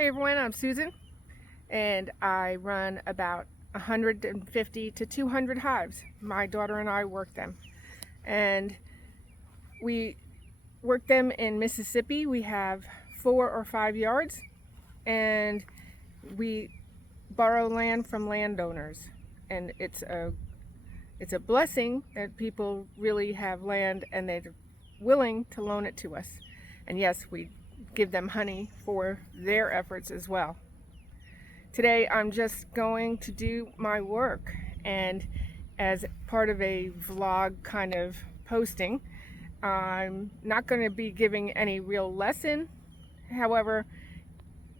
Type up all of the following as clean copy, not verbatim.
Hey everyone, I'm Susan and I run about 150 to 200 hives. My daughter and I work them, and we work them in Mississippi. We have 4 or 5 yards, and we borrow land from landowners, and it's a blessing that people really have land and they're willing to loan it to us. And yes, we give them honey for their efforts as well. Today I'm just going to do my work, and as part of a vlog kind of posting, I'm not going to be giving any real lesson. However,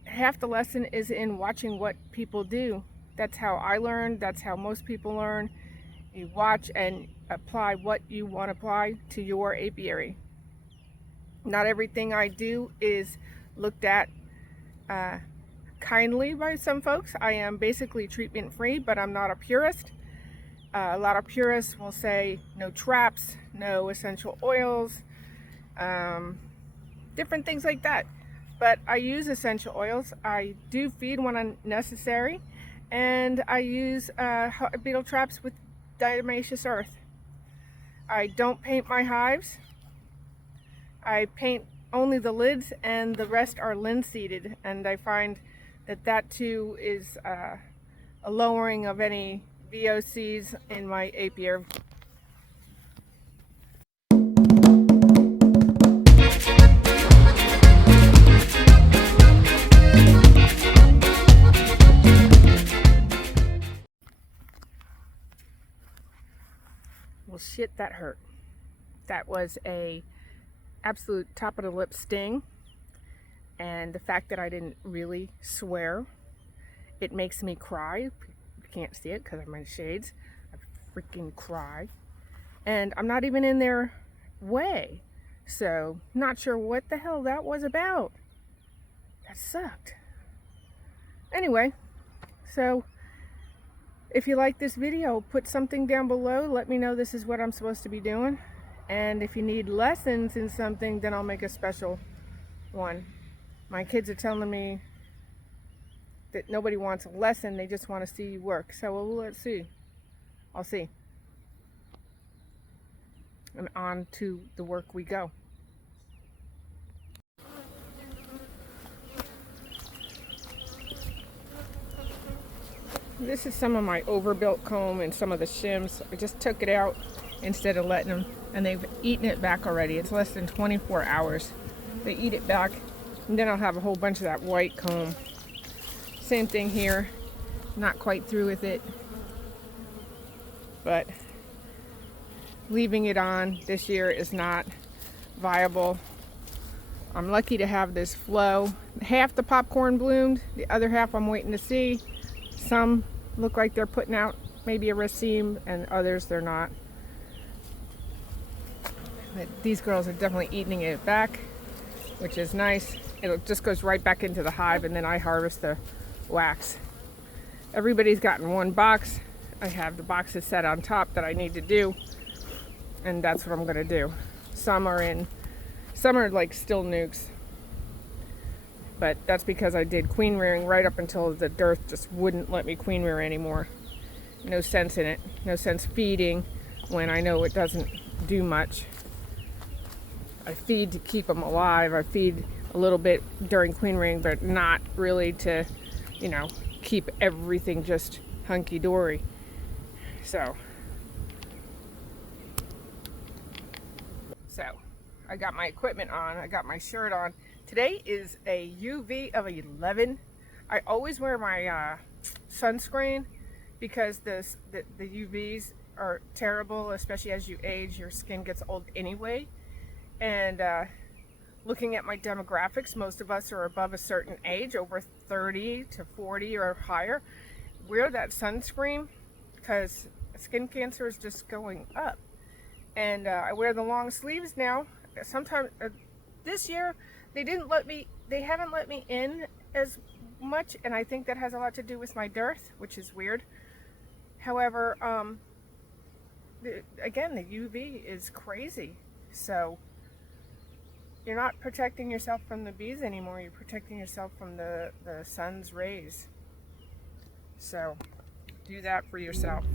half the lesson is in watching what people do. That's how I learn. That's how most people learn. You watch and apply what you want to apply to your apiary. Not everything I do is looked at kindly by some folks. I am basically treatment free, but I'm not a purist. A lot of purists will say no traps, no essential oils, different things like that. But I use essential oils. I do feed when necessary, and I use beetle traps with diatomaceous earth. I don't paint my hives. I paint only the lids, and the rest are linseeded, and I find that too is a lowering of any VOCs in my apiary. Well, shit, that hurt. That was a absolute top of the lip sting, and the fact that I didn't really swear, it makes me cry. You can't see it because I'm in shades. I freaking cry, and I'm not even in their way, so not sure what the hell that was about. That sucked. Anyway, so if you like this video, put something down below. Let me know this is what I'm supposed to be doing. And if you need lessons in something, then I'll make a special one. My kids are telling me that nobody wants a lesson, they just want to see you work. So well, let's see. I'll see. And on to the work we go. This is some of my overbuilt comb and some of the shims. I just took it out instead of letting them, and they've eaten it back already. It's less than 24 hours. They eat it back, and then I'll have a whole bunch of that white comb. Same thing here. Not quite through with it, but leaving it on this year is not viable. I'm lucky to have this flow. Half the popcorn bloomed, the other half I'm waiting to see. Some look like they're putting out maybe a raceme, and others they're not. But these girls are definitely eating it back, which is nice. It just goes right back into the hive, and then I harvest the wax. Everybody's gotten one box. I have the boxes set on top that I need to do, and that's what I'm going to do. Some are like still nukes, but that's because I did queen rearing right up until the dearth just wouldn't let me queen rear anymore. No sense in it. No sense feeding when I know it doesn't do much. I feed to keep them alive. I feed a little bit during queen rearing, but not really to, keep everything just hunky-dory. So I got my equipment on. I got my shirt on. Today is a UV of 11. I always wear my sunscreen because the UVs are terrible, especially as you age. Your skin gets old anyway. And looking at my demographics, most of us are above a certain age, over 30 to 40 or higher. Wear that sunscreen because skin cancer is just going up. And I wear the long sleeves now. Sometimes this year they haven't let me in as much, and I think that has a lot to do with my dearth, which is weird. However, again, the UV is crazy. So you're not protecting yourself from the bees anymore. You're protecting yourself from the sun's rays. So do that for yourself.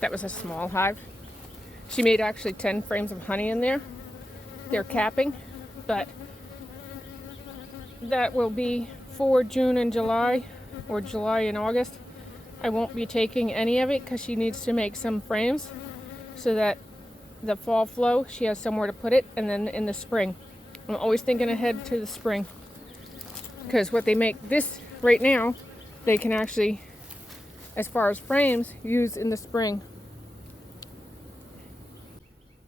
That was a small hive. She made actually 10 frames of honey in there. They're capping, but that will be for June and July, or July and August. I won't be taking any of it because she needs to make some frames so that the fall flow, she has somewhere to put it, and then in the spring. I'm always thinking ahead to the spring, because what they make this right now, they can actually, as far as frames, use in the spring.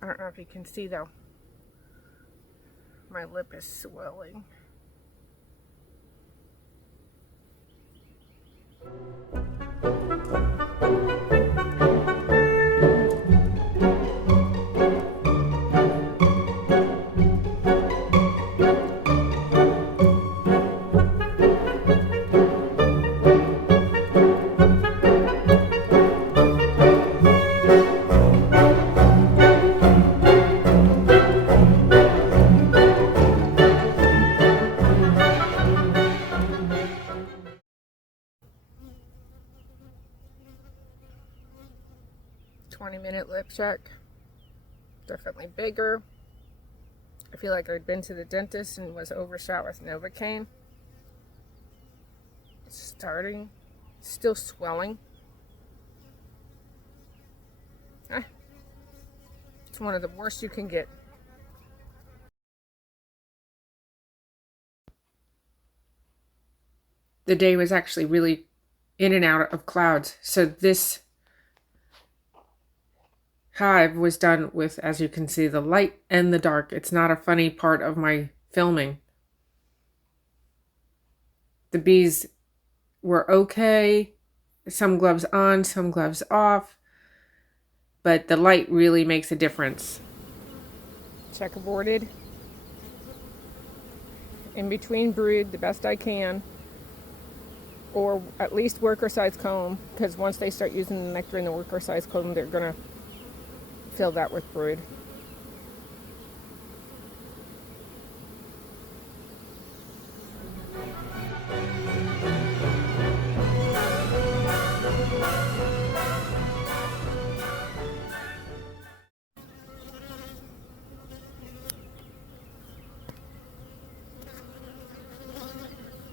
I don't know if you can see though. My lip is swelling. Minute lip check. Definitely bigger. I feel like I'd been to the dentist and was overshot with Novocaine. It's starting. Still swelling. It's one of the worst you can get. The day was actually really in and out of clouds, so this hive was done with, as you can see, the light and the dark. It's not a funny part of my filming. The bees were okay. Some gloves on, some gloves off. But the light really makes a difference. Checkerboarded. In between brood the best I can. Or at least worker size comb. Because once they start using the nectar in the worker size comb, they're going to fill that with brood.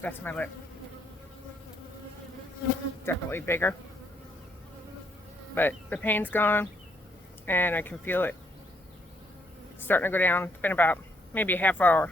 That's my lip. Definitely bigger. But the pain's gone. And I can feel it starting to go down. It's been about maybe a half hour.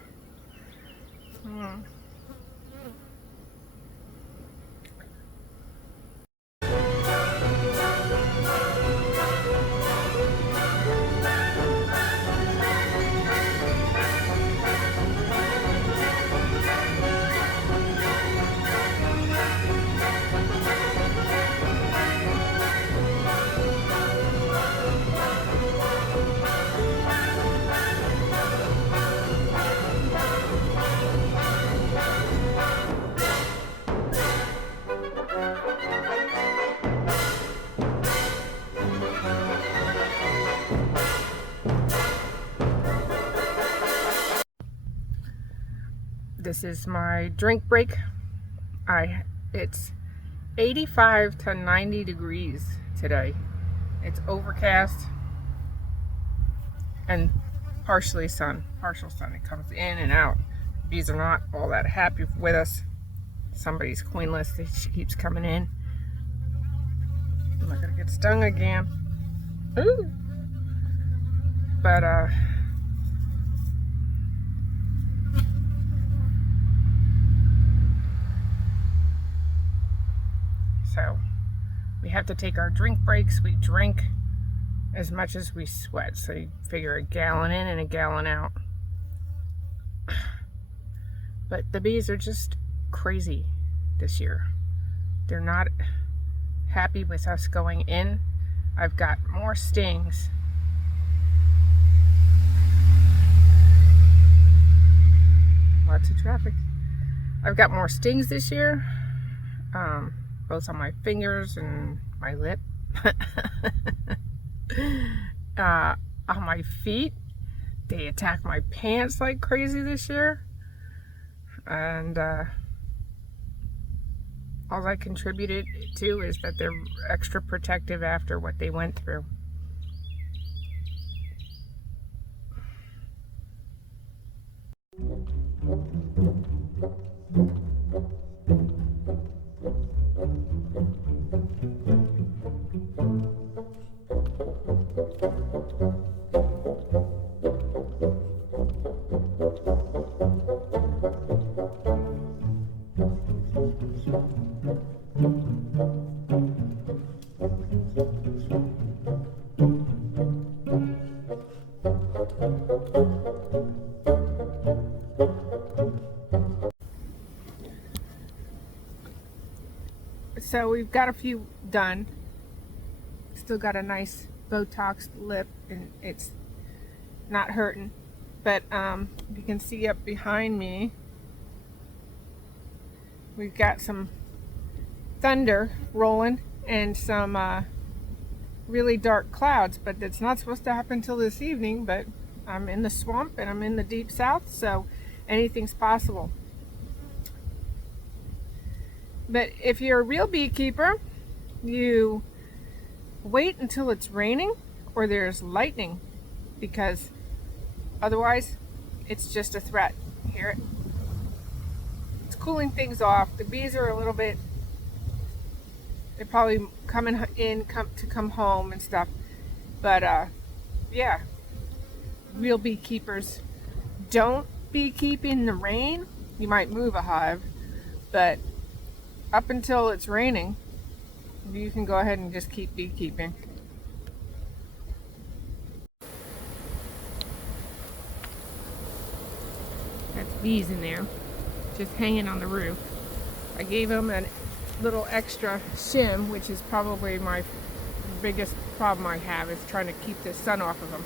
This is my drink break. It's 85 to 90 degrees today. It's overcast and partial sun. It comes in and out. Bees are not all that happy with us. Somebody's queenless. She keeps coming in. I'm not gonna get stung again. Ooh. But so we have to take our drink breaks. We drink as much as we sweat. So you figure a gallon in and a gallon out. But the bees are just crazy this year. They're not happy with us going in. I've got more stings. Lots of traffic. I've got more stings this year, both on my fingers and my lip. On my feet. They attack my pants like crazy this year. And all I contributed to is that they're extra protective after what they went through. So we've got a few done. Still got a nice Botox lip and it's not hurting. But you can see up behind me, we've got some thunder rolling and some really dark clouds, but it's not supposed to happen till this evening. But I'm in the swamp and I'm in the deep south, so anything's possible. But if you're a real beekeeper, you wait until it's raining or there's lightning, because otherwise it's just a threat. Hear it? It's cooling things off. The bees are a little bit, they're probably coming in to come home and stuff. But yeah, real beekeepers don't beekeep in the rain. You might move a hive, but up until it's raining, you can go ahead and just keep beekeeping. That's bees in there, just hanging on the roof. I gave them a little extra shim, which is probably my biggest problem I have, is trying to keep the sun off of them.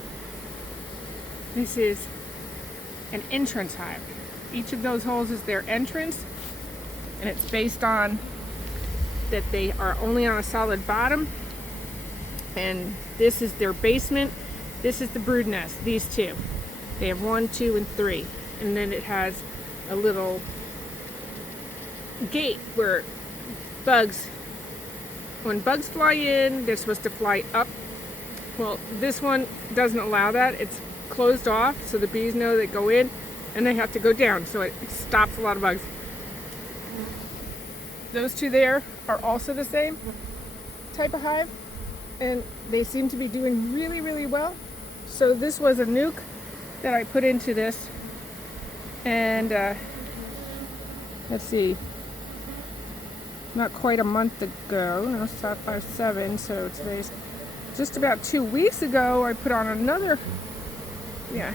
This is an entrance hive. Each of those holes is their entrance, and it's based on that they are only on a solid bottom, and this is their basement. This is the brood nest, these two. They have 1, 2, and 3, and then it has a little gate where when bugs fly in, they're supposed to fly up. Well, this one doesn't allow that. It's closed off, so the bees know they go in and they have to go down, so it stops a lot of bugs. Those two there are also the same type of hive, and they seem to be doing really, really well. So this was a nuke that I put into this, and let's see, not quite a month ago, no, it's 5/7, so today's just about 2 weeks ago, I put on another, yeah,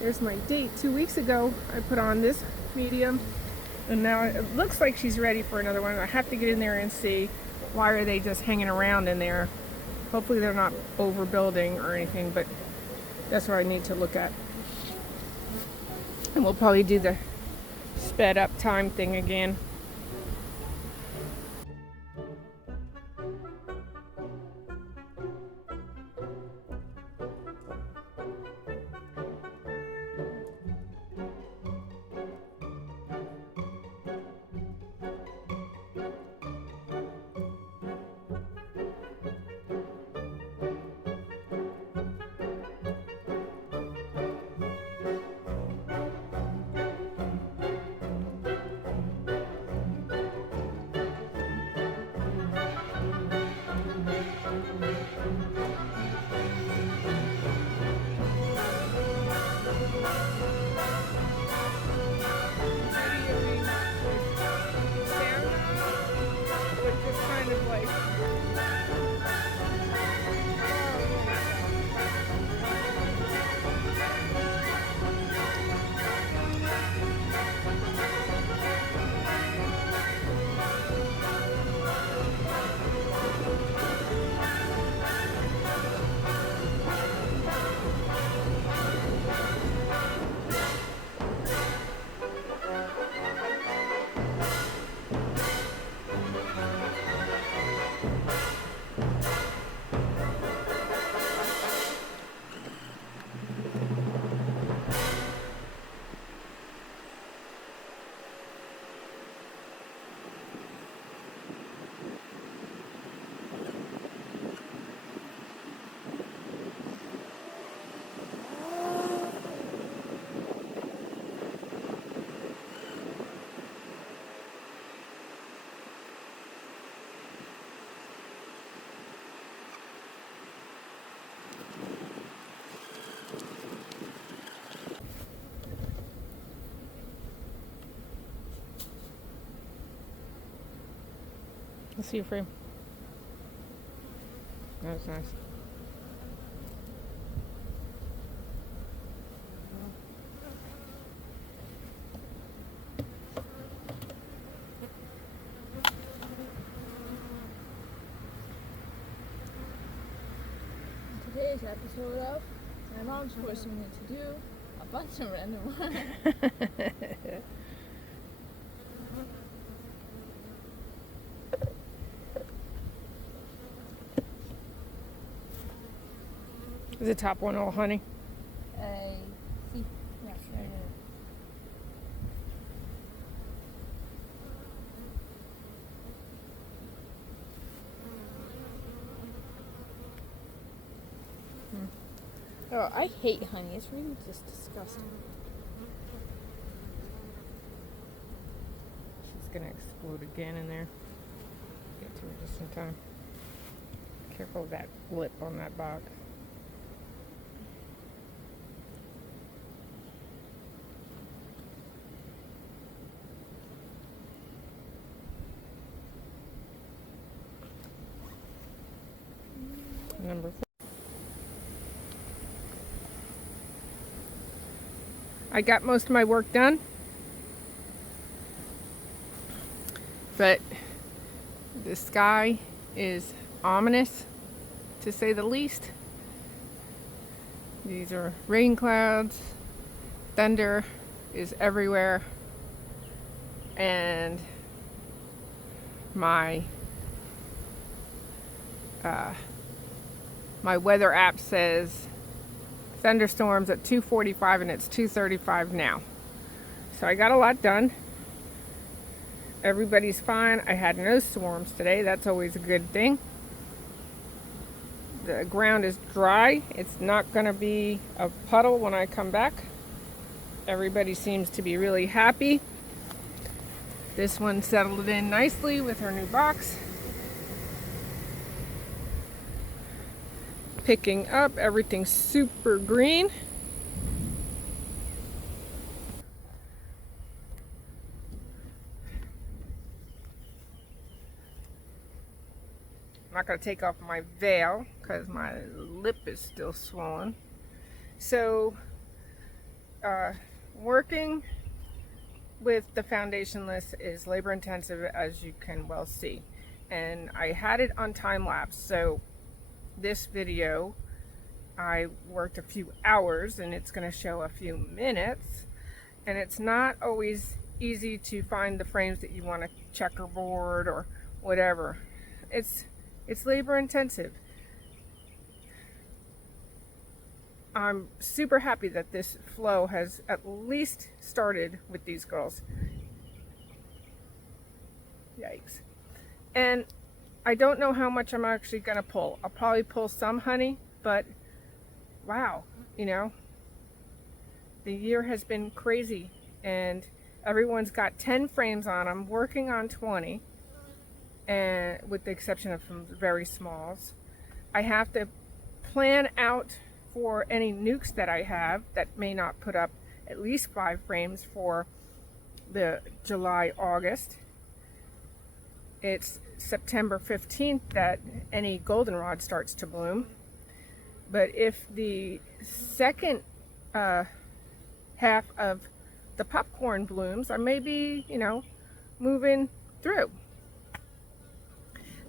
there's my date. 2 weeks ago, I put on this medium, and now it looks like she's ready for another one. I have to get in there and see, why are they just hanging around in there? Hopefully they're not overbuilding or anything, but that's what I need to look at. And we'll probably do the sped up time thing again. see your frame. That's nice. Today's episode of my mom's forcing me to do a bunch of random work. Is the top one all honey? See. Yeah, sure. Oh, I hate honey. It's really just disgusting. She's gonna explode again in there. Get to her just in time. Careful of that lip on that box. Number 4. I got most of my work done, but the sky is ominous, to say the least. These are rain clouds, thunder is everywhere, and my weather app says thunderstorms at 2:45 and it's 2:35 now. So I got a lot done. Everybody's fine. I had no storms today. That's always a good thing. The ground is dry. It's not going to be a puddle when I come back. Everybody seems to be really happy. This one settled in nicely with her new box. Picking up, everything's super green. I'm not going to take off my veil because my lip is still swollen. So, working with the Foundationless is labor intensive, as you can well see. And I had it on time lapse, so this video I worked a few hours and it's going to show a few minutes, and it's not always easy to find the frames that you want to checkerboard or whatever. It's labor intensive. I'm super happy that this flow has at least started with these girls. Yikes. And I don't know how much I'm actually going to pull. I'll probably pull some honey, but wow, you know, the year has been crazy and everyone's got 10 frames on them, working on 20, and with the exception of some very smalls. I have to plan out for any nukes that I have that may not put up at least 5 frames for the July, August. It's September 15th that any goldenrod starts to bloom. But if the second half of the popcorn blooms, I may be, you know, moving through.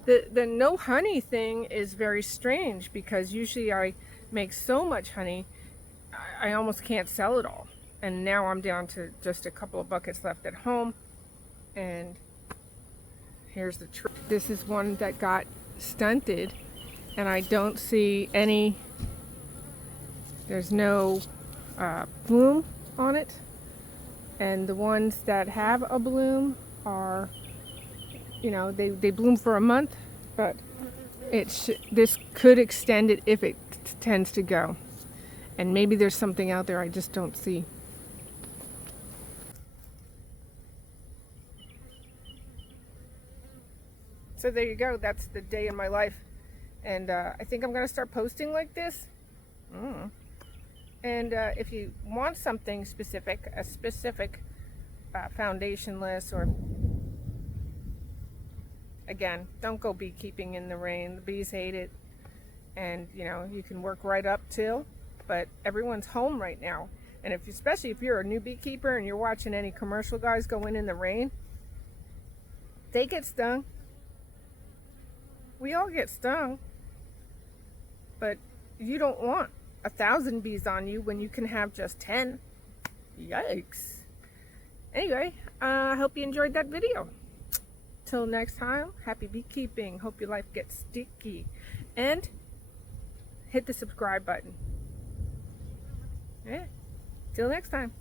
The no honey thing is very strange because usually I make so much honey, I almost can't sell it all. And now I'm down to just a couple of buckets left at home. And here's the truth. This is one that got stunted and I don't see any, there's no bloom on it. And the ones that have a bloom are, you know, they bloom for a month, but this could extend it if it tends to go. And maybe there's something out there I just don't see. So there you go. That's the day in my life. And I think I'm going to start posting like this. And if you want something specific, a specific foundationless or Again, don't go beekeeping in the rain. The bees hate it. And you know, you can work right up till, but everyone's home right now. And if, especially if you're a new beekeeper and you're watching any commercial guys go in the rain, they get stung. We all get stung. But you don't want 1,000 bees on you when you can have just 10. Yikes. Anyway, I hope you enjoyed that video. Till next time, happy beekeeping. Hope your life gets sticky. And hit the subscribe button. Yeah. Till next time.